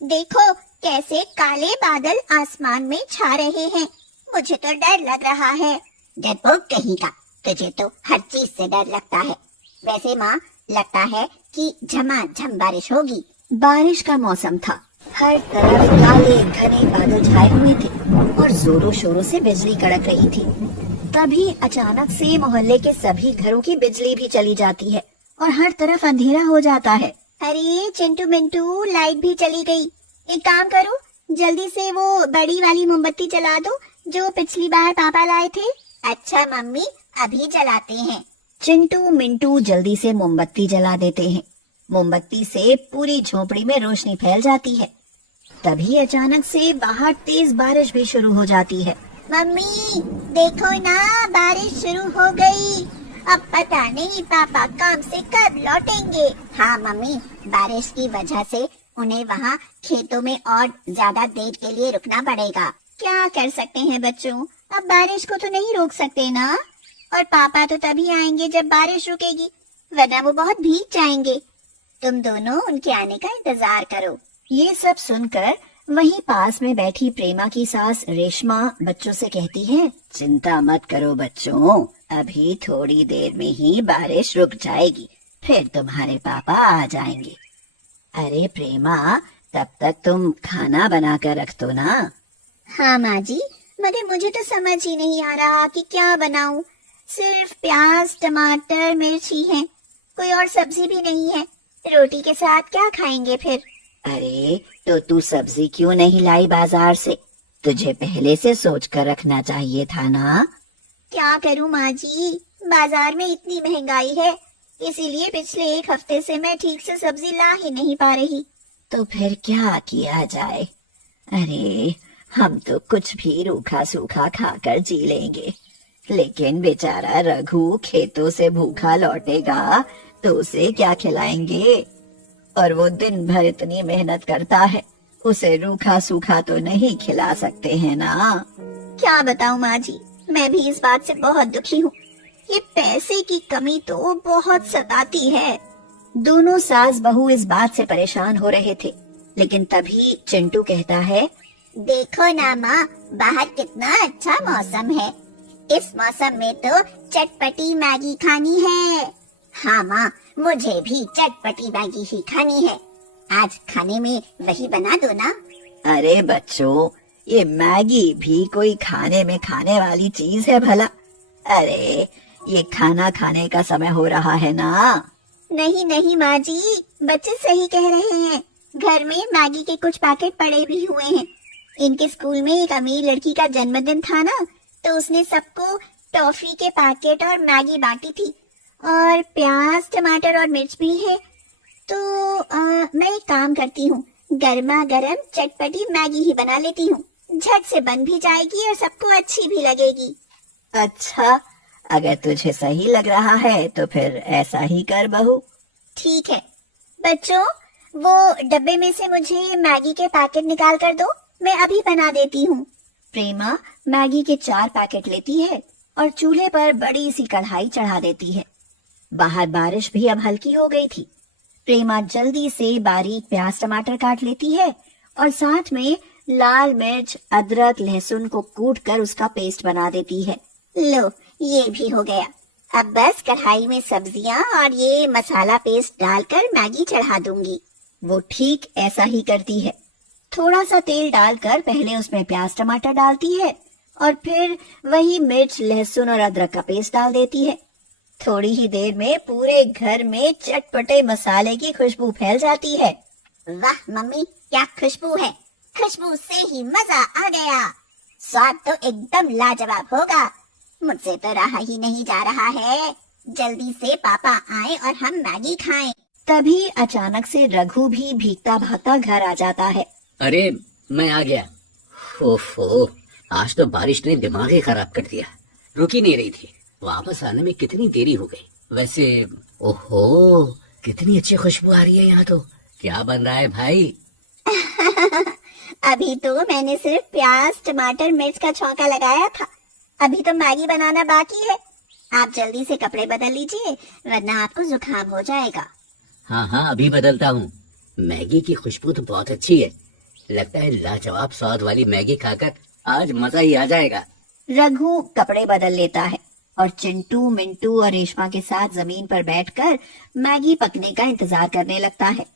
देखो कैसे काले बादल आसमान में छा रहे हैं। मुझे तो डर लग रहा है। डरपोक कहीं का, तुझे तो हर चीज से डर लगता है। वैसे माँ, लगता है कि झमाझम बारिश होगी। बारिश का मौसम था। हर तरफ काले घने बादल छाए हुए थे और जोरों शोरों से बिजली कड़क रही थी। तभी अचानक से मोहल्ले के सभी घरों की बिजली भी चली जाती है और हर तरफ अंधेरा हो जाता है। अरे चिंटू मिंटू, लाइट भी चली गई। एक काम करो, जल्दी से वो बड़ी वाली मोमबत्ती जला दो जो पिछली बार पापा लाए थे। अच्छा मम्मी, अभी जलाते हैं। चिंटू मिंटू जल्दी से मोमबत्ती जला देते हैं। मोमबत्ती से पूरी झोपड़ी में रोशनी फैल जाती है। तभी अचानक से बाहर तेज बारिश भी शुरू हो जाती है। मम्मी देखो ना, बारिश शुरू हो गई। अब पता नहीं पापा काम से कब लौटेंगे। हाँ मम्मी, बारिश की वजह से उन्हें वहाँ खेतों में और ज्यादा देर के लिए रुकना पड़ेगा। क्या कर सकते हैं बच्चों, अब बारिश को तो नहीं रोक सकते ना। और पापा तो तभी आएंगे जब बारिश रुकेगी, वरना वो बहुत भीग जाएंगे। तुम दोनों उनके आने का इंतजार करो। ये सब सुनकर वहीं पास में बैठी प्रेमा की सास रेशमा बच्चों से कहती है, चिंता मत करो बच्चों, अभी थोड़ी देर में ही बारिश रुक जाएगी, फिर तुम्हारे पापा आ जाएंगे। अरे प्रेमा, तब तक तुम खाना बना कर रख दो ना। हाँ माँ जी, मगर मुझे तो समझ ही नहीं आ रहा कि क्या बनाऊं। सिर्फ प्याज टमाटर मिर्च ही है, कोई और सब्जी भी नहीं है। रोटी के साथ क्या खाएंगे फिर? अरे तो तू सब्जी क्यों नहीं लाई बाजार से? तुझे पहले से सोच कर रखना चाहिए था ना। क्या करूं माँ जी, बाजार में इतनी महंगाई है, इसीलिए पिछले एक हफ्ते से मैं ठीक से सब्जी ला ही नहीं पा रही। तो फिर क्या किया जाए? अरे हम तो कुछ भी रूखा सूखा खाकर जी लेंगे, लेकिन बेचारा रघु खेतों से भूखा लौटेगा तो उसे क्या खिलाएंगे? और वो दिन भर इतनी मेहनत करता है, उसे रूखा सूखा तो नहीं खिला सकते हैं ना। क्या बताऊं माँ जी, मैं भी इस बात से बहुत दुखी हूँ। ये पैसे की कमी तो बहुत सताती है। दोनों सास बहू इस बात से परेशान हो रहे थे, लेकिन तभी चिंटू कहता है, देखो ना माँ, बाहर कितना अच्छा मौसम है। इस मौसम में तो चटपटी मैगी खानी है। हाँ माँ, मुझे भी चटपटी मैगी ही खानी है। आज खाने में वही बना दो ना। अरे बच्चों, ये मैगी भी कोई खाने में खाने वाली चीज है भला? अरे ये खाना खाने का समय हो रहा है ना। नहीं नहीं माँ जी, बच्चे सही कह रहे हैं। घर में मैगी के कुछ पैकेट पड़े भी हुए हैं। इनके स्कूल में एक अमीर लड़की का जन्मदिन था ना, तो उसने सबको टॉफी के पैकेट और मैगी बांटी थी। और प्याज टमाटर और मिर्च भी है। तो मैं एक काम करती हूँ, गर्मा गर्म चटपटी मैगी ही बना लेती हूँ। झट से बन भी जाएगी और सबको अच्छी भी लगेगी। अच्छा, अगर तुझे सही लग रहा है तो फिर ऐसा ही कर बहू। ठीक है बच्चों, वो डब्बे में से मुझे मैगी के पैकेट निकाल कर दो, मैं अभी बना देती हूँ। प्रेमा मैगी के 4 पैकेट लेती है और चूल्हे पर बड़ी सी कढ़ाई चढ़ा देती है। बाहर बारिश भी अब हल्की हो गई थी। प्रेमा जल्दी से बारीक प्याज टमाटर काट लेती है और साथ में लाल मिर्च अदरक लहसुन को कूट कर उसका पेस्ट बना देती है। लो, ये भी हो गया। अब बस कढ़ाई में सब्जियां और ये मसाला पेस्ट डालकर मैगी चढ़ा दूंगी। वो ठीक ऐसा ही करती है। थोड़ा सा तेल डालकर पहले उसमें प्याज टमाटर डालती है और फिर वही मिर्च लहसुन और अदरक का पेस्ट डाल देती है। थोड़ी ही देर में पूरे घर में चटपटे मसाले की खुशबू फैल जाती है। वाह मम्मी, क्या खुशबू है। खुशबू से ही मजा आ गया। स्वाद तो एकदम लाजवाब होगा। मुझसे तो रहा ही नहीं जा रहा है। जल्दी से पापा आए और हम मैगी खाएं। तभी अचानक से रघु भी भीगता भागता घर आ जाता है। अरे मैं आ गया। ओफो, आज तो बारिश ने दिमाग ही खराब कर दिया। रुक ही नहीं रही थी। वापस आने में कितनी देरी हो गई। वैसे ओहो, कितनी अच्छी खुशबू आ रही है यहाँ तो। क्या बन रहा है भाई? अभी तो मैंने सिर्फ प्याज टमाटर मिर्च का छौंका लगाया था। अभी तो मैगी बनाना बाकी है। आप जल्दी से कपड़े बदल लीजिए, वरना आपको जुकाम हो जाएगा। हाँ हाँ, अभी बदलता हूँ। मैगी की खुशबू तो बहुत अच्छी है, लगता है लाजवाब स्वाद वाली मैगी खाकर आज मजा ही आ जाएगा। रघु कपड़े बदल लेता है और चिंटू, मिंटू और रेशमा के साथ जमीन पर बैठकर मैगी पकने का इंतजार करने लगता है।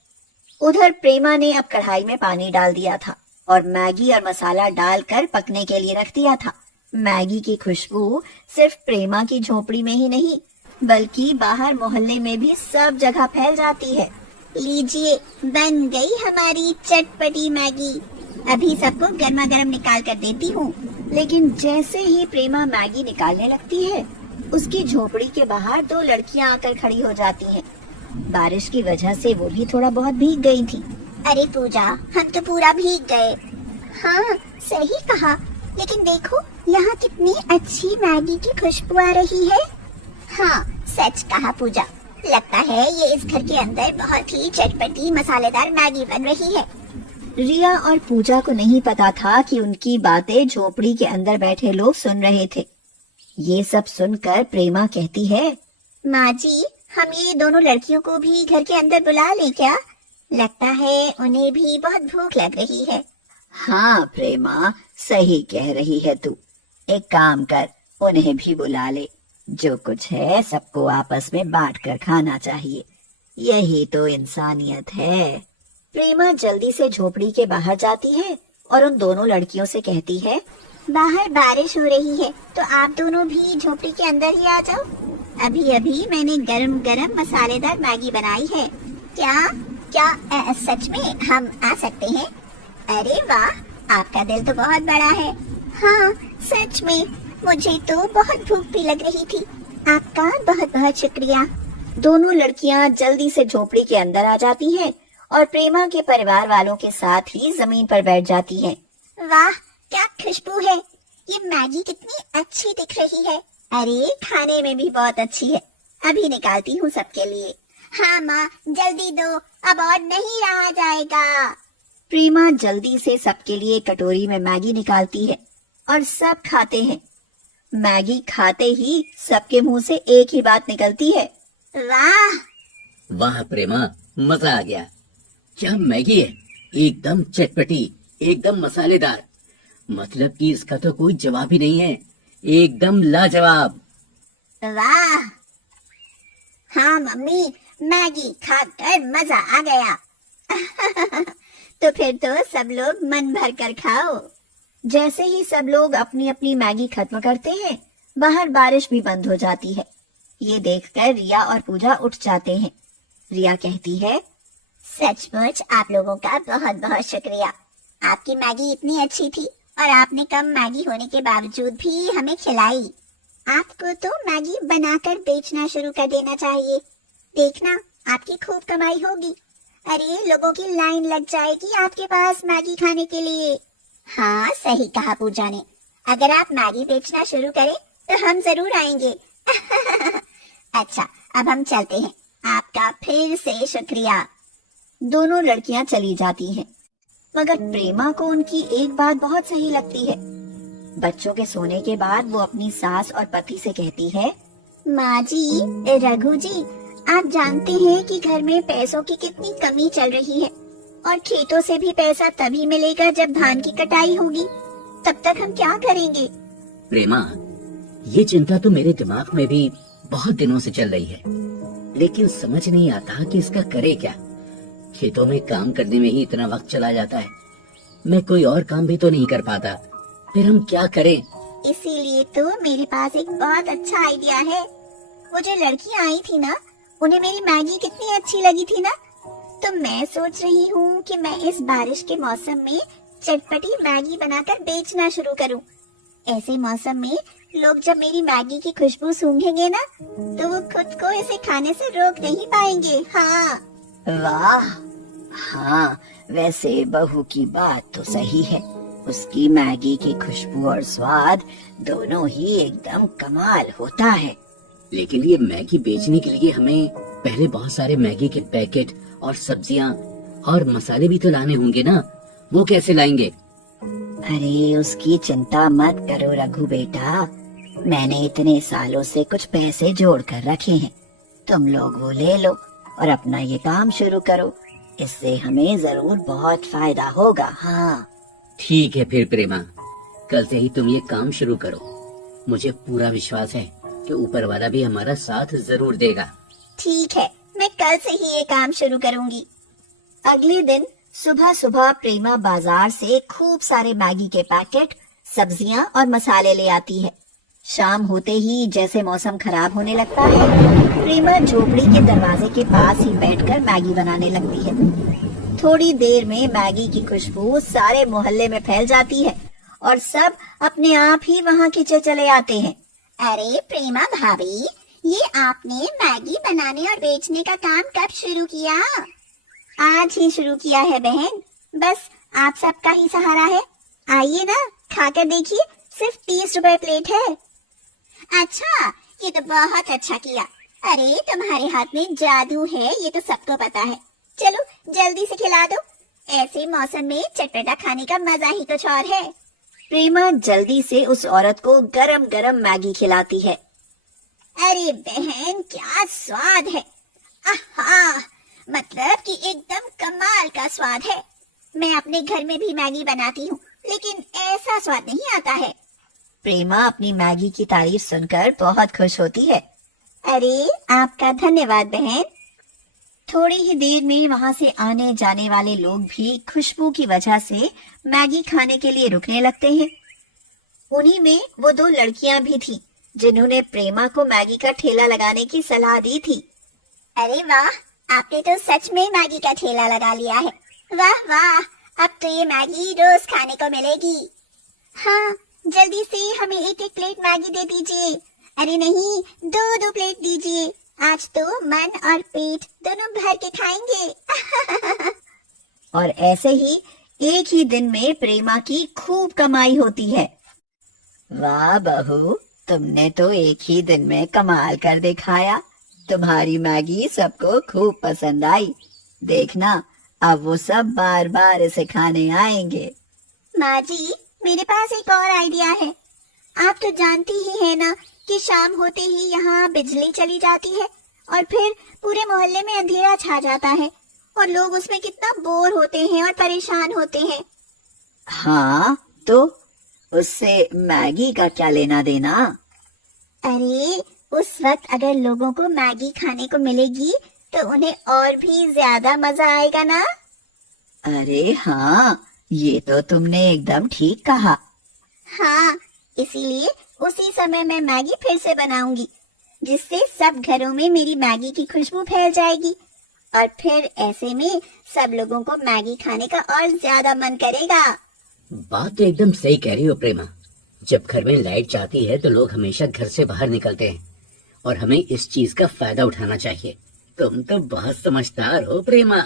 उधर प्रेमा ने अब कढ़ाई में पानी डाल दिया था और मैगी और मसाला डालकर पकने के लिए रख दिया था। मैगी की खुशबू सिर्फ प्रेमा की झोपड़ी में ही नहीं बल्कि बाहर मोहल्ले में भी सब जगह फैल जाती है। लीजिए, बन गई हमारी चटपटी मैगी। अभी सबको गर्मा गर्म निकाल कर देती हूँ। लेकिन जैसे ही प्रेमा मैगी निकालने लगती है, उसकी झोपड़ी के बाहर दो लड़कियां आकर खड़ी हो जाती हैं। बारिश की वजह से वो भी थोड़ा बहुत भीग गई थी। अरे पूजा, हम तो पूरा भीग गए। हाँ, सही कहा। लेकिन देखो, यहाँ कितनी अच्छी मैगी की खुशबू आ रही है। हाँ, सच कहा पूजा। लगता है ये इस घर के अंदर बहुत ही चटपटी मसालेदार मैगी बन रही है। रिया और पूजा को नहीं पता था कि उनकी बातें झोपड़ी के अंदर बैठे लोग सुन रहे थे। ये सब सुनकर प्रेमा कहती है, माँ जी, हम ये दोनों लड़कियों को भी घर के अंदर बुला लें क्या? लगता है उन्हें भी बहुत भूख लग रही है। हाँ प्रेमा, सही कह रही है तू। एक काम कर, उन्हें भी बुला ले। जो कुछ है सबको आपस में बांट कर खाना चाहिए। यही तो इंसानियत है। प्रेमा जल्दी से झोपड़ी के बाहर जाती है और उन दोनों लड़कियों से कहती है, बाहर बारिश हो रही है तो आप दोनों भी झोपड़ी के अंदर ही आ जाओ। अभी अभी मैंने गरम गरम मसालेदार मैगी बनाई है। क्या क्या सच में हम आ सकते हैं? अरे वाह, आपका दिल तो बहुत बड़ा है। हाँ, सच में मुझे तो बहुत भूख भी लग रही थी। आपका बहुत बहुत शुक्रिया। दोनों लड़कियां जल्दी से झोपड़ी के अंदर आ जाती हैं और प्रेमा के परिवार वालों के साथ ही जमीन पर बैठ जाती हैं। वाह, क्या खुशबू है। ये मैगी कितनी अच्छी दिख रही है। अरे, खाने में भी बहुत अच्छी है। अभी निकालती हूँ सबके लिए। हाँ माँ, जल्दी दो, अब और नहीं रहा जाएगा। प्रेमा जल्दी से सबके लिए कटोरी में मैगी निकालती है और सब खाते हैं। मैगी खाते ही सबके मुंह से एक ही बात निकलती है, वाह वाह प्रेमा, मजा आ गया। क्या मैगी है, एकदम चटपटी, एकदम मसालेदार। मतलब कि इसका तो कोई जवाब ही नहीं है, एकदम लाजवाब। वाह। हाँ मम्मी, मैगी खाकर मजा आ गया। तो फिर तो सब लोग मन भर कर खाओ। जैसे ही सब लोग अपनी अपनी मैगी खत्म करते हैं, बाहर बारिश भी बंद हो जाती है। ये देखकर रिया और पूजा उठ जाते हैं। रिया कहती है, सचमुच आप लोगों का बहुत बहुत शुक्रिया। आपकी मैगी इतनी अच्छी थी और आपने कम मैगी होने के बावजूद भी हमें खिलाई। आपको तो मैगी बनाकर बेचना शुरू कर देना चाहिए। देखना, आपकी खूब कमाई होगी। अरे, लोगों की लाइन लग जाएगी आपके पास मैगी खाने के लिए। हाँ, सही कहा पूजा ने। अगर आप मैगी बेचना शुरू करें तो हम जरूर आएंगे। अच्छा, अब हम चलते हैं। आपका फिर से शुक्रिया। दोनों लड़कियां चली जाती हैं, मगर प्रेमा को उनकी एक बात बहुत सही लगती है। बच्चों के सोने के बाद वो अपनी सास और पति से कहती है, माँ जी, रघु जी, आप जानते हैं कि घर में पैसों की कितनी कमी चल रही है और खेतों से भी पैसा तभी मिलेगा जब धान की कटाई होगी। तब तक हम क्या करेंगे? प्रेमा, ये चिंता तो मेरे दिमाग में भी बहुत दिनों से चल रही है, लेकिन समझ नहीं आता कि इसका करे क्या। खेतों में काम करने में ही इतना वक्त चला जाता है, मैं कोई और काम भी तो नहीं कर पाता। फिर हम क्या करें? इसीलिए तो मेरे पास एक बहुत अच्छा आइडिया है। वो जो लड़कियां आई थी ना, उन्हें मेरी मैगी कितनी अच्छी लगी थी ना, तो मैं सोच रही हूँ कि मैं इस बारिश के मौसम में चटपटी मैगी बनाकर बेचना शुरू करूँ। ऐसे मौसम में लोग जब मेरी मैगी की खुशबू सूंघेंगे ना, तो वो खुद को इसे खाने से रोक नहीं पाएंगे। हाँ वाह, हाँ वैसे बहू की बात तो सही है। उसकी मैगी की खुशबू और स्वाद दोनों ही एकदम कमाल होता है। लेकिन ये मैगी बेचने के लिए हमें पहले बहुत सारे मैगी के पैकेट और सब्जियां और मसाले भी तो लाने होंगे ना, वो कैसे लाएंगे? अरे उसकी चिंता मत करो रघु बेटा, मैंने इतने सालों से कुछ पैसे जोड़ कर रखे हैं। तुम लोग वो ले लो और अपना ये काम शुरू करो। इससे हमें जरूर बहुत फायदा होगा। हाँ ठीक है फिर प्रेमा, कल से ही तुम ये काम शुरू करो। मुझे पूरा विश्वास है कि ऊपर वाला भी हमारा साथ जरूर देगा। ठीक है, मैं कल से ही ये काम शुरू करूंगी। अगले दिन सुबह सुबह प्रेमा बाजार से खूब सारे मैगी के पैकेट, सब्जियां और मसाले ले आती है। शाम होते ही जैसे मौसम खराब होने लगता है, प्रेमा झोपड़ी के दरवाजे के पास ही बैठकर मैगी बनाने लगती है। थोड़ी देर में मैगी की खुशबू सारे मोहल्ले में फैल जाती है और सब अपने आप ही वहाँ खींचे चले आते हैं। अरे प्रेमा भाभी, ये आपने मैगी बनाने और बेचने का काम कब शुरू किया? आज ही शुरू किया है बहन, बस आप सबका ही सहारा है। आइए ना, खाकर देखिए, सिर्फ 30 रुपए प्लेट है। अच्छा, ये तो बहुत अच्छा किया। अरे तुम्हारे हाथ में जादू है, ये तो सबको पता है। चलो जल्दी से खिला दो, ऐसे मौसम में चटपटा खाने का मजा ही कुछ और है। प्रेमा जल्दी से उस औरत को गरम गरम मैगी खिलाती है। अरे बहन, क्या स्वाद है! आहा, मतलब कि एकदम कमाल का स्वाद है। मैं अपने घर में भी मैगी बनाती हूँ, लेकिन ऐसा स्वाद नहीं आता है। प्रेमा अपनी मैगी की तारीफ सुनकर बहुत खुश होती है। अरे आपका धन्यवाद बहन। थोड़ी ही देर में वहाँ से आने जाने वाले लोग भी खुशबू की वजह से मैगी खाने के लिए रुकने लगते हैं। उन्हीं में वो 2 लड़कियां भी थीं, जिन्होंने प्रेमा को मैगी का ठेला लगाने की सलाह दी थी। अरे वाह, आपने तो सच में मैगी का ठेला लगा लिया है। वाह वाह, अब तो ये मैगी रोज खाने को मिलेगी। हाँ, जल्दी से हमें 1-1 प्लेट मैगी दे दीजिए। अरे नहीं, 2-2 प्लेट दीजिए। आज तो मन और पेट दोनों भर के खाएंगे। और ऐसे ही एक ही दिन में प्रेमा की खूब कमाई होती है। वाह बहू, तुमने तो एक ही दिन में कमाल कर दिखाया। तुम्हारी मैगी सबको खूब पसंद आई। देखना, अब वो सब बार बार इसे खाने आएंगे। माँ जी, मेरे पास एक और आइडिया है। आप तो जानती ही है ना कि शाम होते ही यहाँ बिजली चली जाती है और फिर पूरे मोहल्ले में अंधेरा छा जाता है और लोग उसमें कितना बोर होते हैं और परेशान होते हैं। हाँ, तो उससे मैगी का क्या लेना देना? अरे उस वक्त अगर लोगों को मैगी खाने को मिलेगी तो उन्हें और भी ज्यादा मजा आएगा ना। अरे हाँ, ये तो तुमने एकदम ठीक कहा। हाँ, इसीलिए उसी समय मैं मैगी फिर से बनाऊंगी, जिससे सब घरों में मेरी मैगी की खुशबू फैल जाएगी और फिर ऐसे में सब लोगों को मैगी खाने का और ज्यादा मन करेगा। बात तो एकदम सही कह रही हो प्रेमा। जब घर में लाइट जाती है तो लोग हमेशा घर से बाहर निकलते हैं और हमें इस चीज का फायदा उठाना चाहिए। तुम तो बहुत समझदार हो प्रेमा।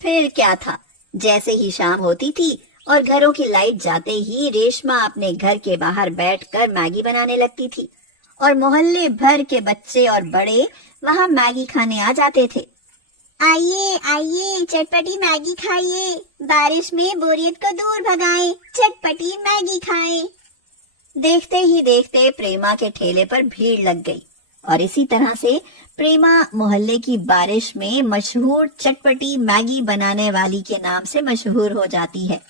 फिर क्या था, जैसे ही शाम होती थी और घरों की लाइट जाते ही रेशमा अपने घर के बाहर बैठकर मैगी बनाने लगती थी और मोहल्ले भर के बच्चे और बड़े वहाँ मैगी खाने आ जाते थे। आइए आइए, चटपटी मैगी खाइए, बारिश में बोरियत को दूर भगाएं, चटपटी मैगी खाएं। देखते ही देखते प्रेमा के ठेले पर भीड़ लग गई और इसी तरह से प्रेमा मोहल्ले की बारिश में मशहूर चटपटी मैगी बनाने वाली के नाम से मशहूर हो जाती है।